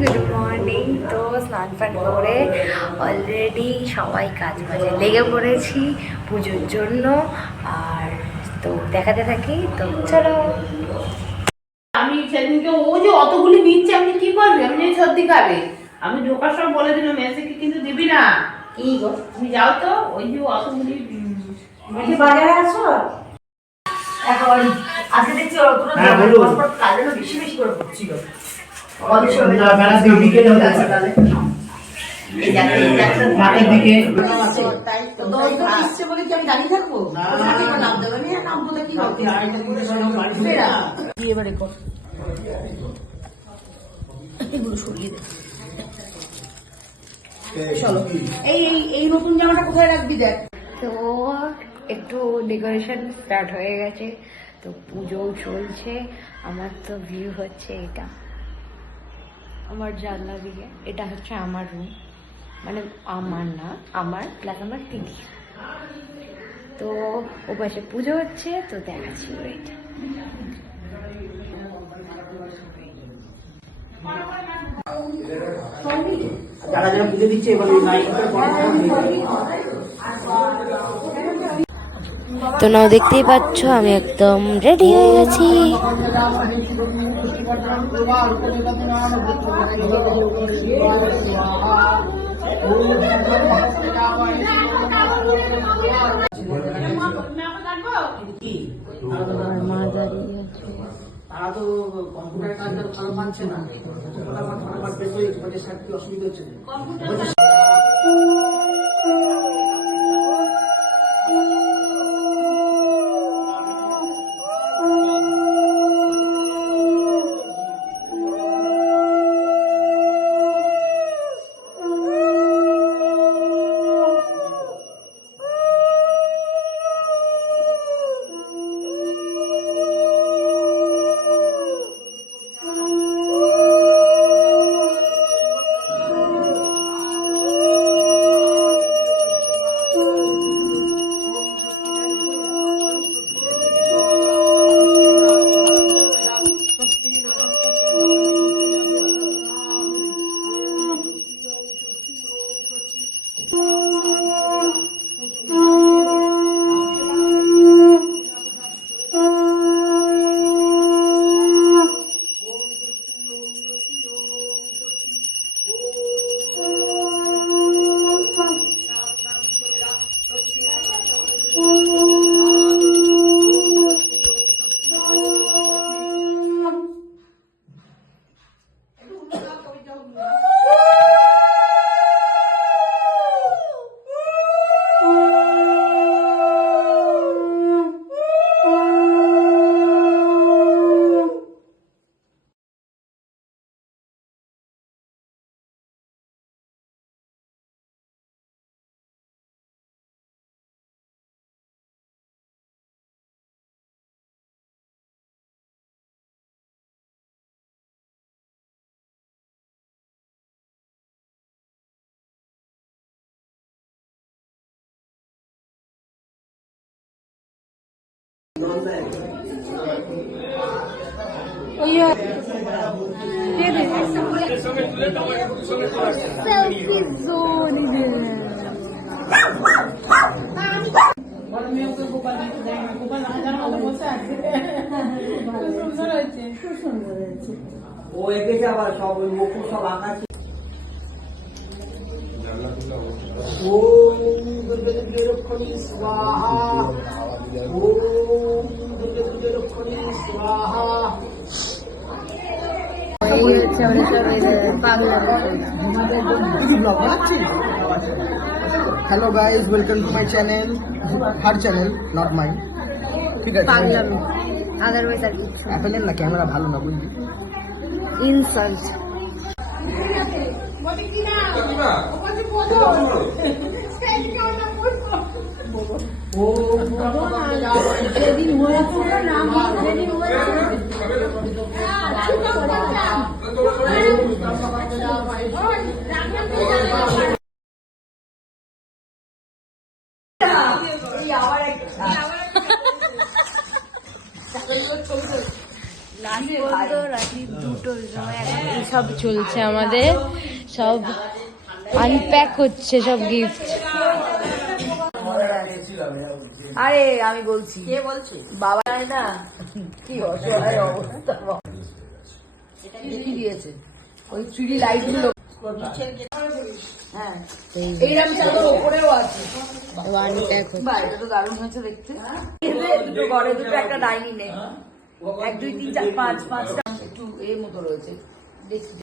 Good morning. তো স্নান fun করে অলরেডি সবাই কাজ বাজে লেগে পড়েছি পুজোর জন্য। আর তো দেখাতে থাকি, তো চলো। আমি সেদিনকে ও যে অতগুলি নিচ্ছে আপনি কি করবে? আমি যদি সত্যি খাবে আমি ঢোকার সময় বলে দিলাম মেসেকে কিন্তু দিবি না। কি গো তুমি যাও তো, ওই যে অতগুলি বাজারে আছো এখন। আজকে দেখছি কাজে বেশি বেশি করে করছিল। চলো এই নতুন জামাটা কোথায় রাখবি দেখ। তো একটু ডেকোরেশন স্টার্ট হয়ে গেছে, তো পুজো চলছে। আমার তো ভিউ হচ্ছে এটা আমার জানলা দিকে, এটা হচ্ছে আমার রুম, মানে আমার না আমার প্লাস আমার টিভি। তো ও পাশে পুজো হচ্ছে, তো দেখাচ্ছি ওয়েট। যারা যারা পুজো দিচ্ছে এবার তো নাও দেখতেই পাচ্ছ আমি একদম রেডি হয়ে গেছি। মা দাঁড়িয়ে আছে, তারা তো কম্পিউটার কাজ ভালো মানছে না, অসুবিধা হচ্ছে। ও এঁকেছে আবার সব ওই মুখ সব আঁকা। ওম দুর্গে দুর্গে রক্ষণী স্বাহা, ওম দুর্গে দুর্গে রক্ষণী স্বাহা। Hello guys, welcome to my channel, her channel not mine. ठीक है পাগলামি, আদারওয়াইজ আর কিছু অ্যাপেলের না ক্যামেরা ভালো না বুঝলি। ইনসাল্ট। রাত্রি 2টোর সময় সব চলছে আমাদের, সব আনপ্যাক হচ্ছে সব গিফট। আরে আমি বলছি, কে বলছে? বাবা না, কি অসহায় অবস্থা। কি দিয়েছে ওই 3D লাইট গুলো? হ্যাঁ, এইরকম চাদর ওপরেও আছে। আনপ্যাক হচ্ছে। বাহ, এটা তো দারুণ হয়েছে দেখতে। দুটো ঘরে দুটো, একটা ডাইনিং নেই, 1 2 3 4 5 5টা একটু এর মতো রয়েছে দেখছি।